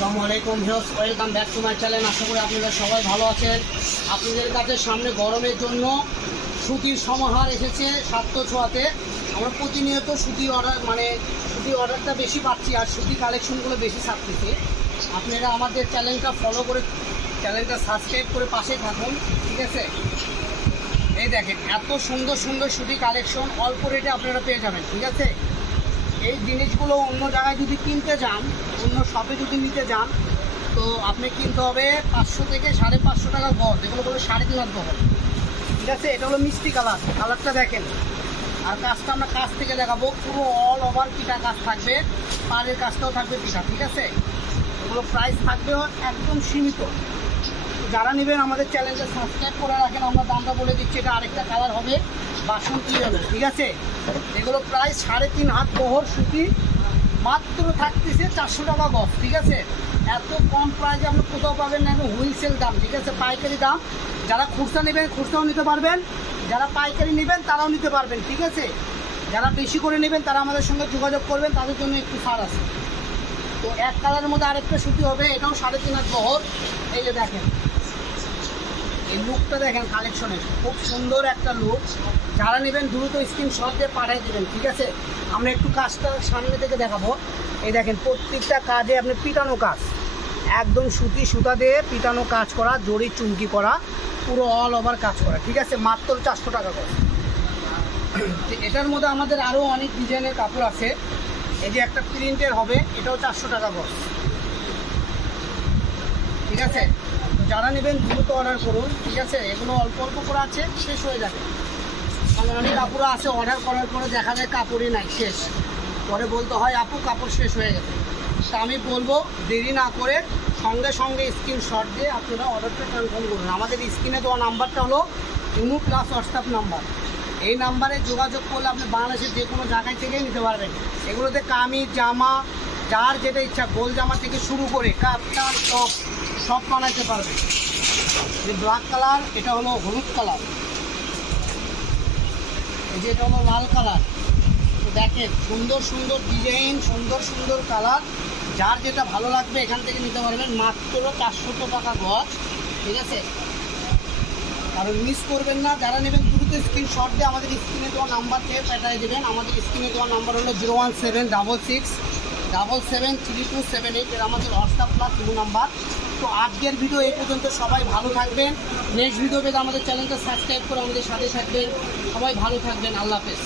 আসসালামু আলাইকুম views welcome back to my channel. আশা করি আপনারা সবাই ভালো আছেন। আপনাদের কাছে সামনে গরমের জন্য সুতির সমাহার এসেছে সাত্য ছোঁয়াতে। আমরা প্রতিনিয়ত সুতি অর্ডার মানে সুতি অর্ডারটা বেশি পাচ্ছি আর সুতি কালেকশনগুলো বেশি থাকতেছে আপনারা আমাদের চ্যানেলটা ফলো করে, চ্যানেলটা সাবস্ক্রাইব করে পাশে থাকুন, ঠিক আছে? এই দেখেন, এত সুন্দর সুন্দর সুতি কালেকশন অল্প রেটে আপনারা পেয়ে যাবেন, ঠিক আছে? এই জিনিসগুলো অন্য জায়গায় যদি কিনতে যান, অন্য শপে যদি নিতে যান, তো আপনি কিনতে হবে পাঁচশো থেকে সাড়ে পাঁচশো টাকা গড় যেগুলো বলে সাড়ে তিন হাত বহর ঠিক আছে? এটা হলো মিষ্টি কালার, কালারটা দেখেন। আর কাজটা আমরা কাছ থেকে দেখাবো। পুরো অল ওভার পিঠা কাজ থাকবে, পাড়ের কাজটাও থাকবে পিঠা, ঠিক আছে? এগুলো প্রাইস থাকবে একদম সীমিত। যারা নেবেন আমাদের চ্যানেলটা সাবস্ক্রাইব করে রাখেন, আমরা দামটা বলে দিচ্ছি, এটা আরেকটা কালার হবে, বাসন বাসন্তী হবে, ঠিক আছে? এগুলো প্রায় সাড়ে তিন হাত বহর সুতি, মাত্র থাকতেছে চারশো টাকা গফ ঠিক আছে? এত কম প্রাইসে আপনি কোথাও পাবেন না হুইলসেল দাম, ঠিক আছে? পাইকারি দাম। যারা খুচরা নেবেন, খুচরাও নিতে পারবেন। যারা পাইকারি নেবেন, তারাও নিতে পারবেন, ঠিক আছে? যারা বেশি করে নেবেন, তারা আমাদের সঙ্গে যোগাযোগ করবেন, তাদের জন্য একটু ছাড় আছে। তো এক কালারের মধ্যে আরেকটা সুতি হবে, এটাও সাড়ে তিন হাত বহর। এই যে দেখেন এই লুকটা দেখেন কালেকশনের খুব সুন্দর একটা লুক যারা নেবেন, দ্রুত স্ক্রিনশট দিয়ে পাঠিয়ে দেবেন, ঠিক আছে? আমরা একটু কাজটা সামনে থেকে দেখাবো। এই দেখেন, প্রত্যেকটা কাজে আপনি পিটানো কাজ। একদম সুতি সুতা দিয়ে পিটানো কাজ করা, জড়ি চুমকি করা, পুরো অল ওভার কাজ করা, ঠিক আছে? মাত্র চারশো টাকা করে। এটার মধ্যে আমাদের আরও অনেক ডিজাইনের কাপড় আছে। এই যে একটা প্রিন্টের হবে, এটাও চারশো টাকা বস ঠিক আছে? যারা নেবেন দ্রুত অর্ডার করুন, ঠিক আছে? এগুলো অল্প অল্প করে আছে, শেষ হয়ে যাবে। কারণ অনেক কাপড় আছে অর্ডার করার পরে দেখা যায় কাপড়ই নাই, শেষ। পরে বলতে হয়, আপু, কাপড় শেষ হয়ে গেছে। তা আমি বলব, দেরি না করে সঙ্গে সঙ্গে স্ক্রিনশট দিয়ে আপনারা অর্ডারটা কনফার্ম করুন। আমাদের স্ক্রিনে দেওয়া নাম্বারটা হলো ইমো প্লাস হোয়াটসঅ্যাপ নাম্বার। এই নাম্বারে যোগাযোগ করলে আপনি বাংলাদেশের যে কোনো জায়গায় থেকেই নিতে পারবেন। এগুলোতে কামি জামা, যার যেটা ইচ্ছা, গোল জামা থেকে শুরু করে কাপ্তান টপ সব বানাইতে পারবে। যে ব্ল্যাক কালার এটা হলো হলুদ কালার এই যে এটা হলো লাল কালার তো দেখেন, সুন্দর সুন্দর ডিজাইন সুন্দর সুন্দর কালার যার যেটা ভালো লাগবে, এখান থেকে নিতে পারবেন মাত্র চারশো টাকা গজ। ঠিক আছে? কারণ মিস করবেন না। যারা নেবেন দ্রুত স্ক্রিনশট দিয়ে আমাদের স্ক্রিনে দেওয়া নাম্বার থেকে পাঠিয়ে দেবেন। আমাদের স্ক্রিনে দেওয়া নাম্বার হলো zero one seven double six double seven three two seven eight এর আমাদের হোয়াটসঅ্যাপ প্লাস ইমো নাম্বার তো আজকের ভিডিও এই পর্যন্ত, সবাই ভালো থাকবেন। নেক্সট ভিডিও পেতে আমাদের চ্যানেলটা সাবস্ক্রাইব করে আমাদের সাথে থাকবেন। সবাই ভালো থাকবেন, আল্লাহ হাফেজ।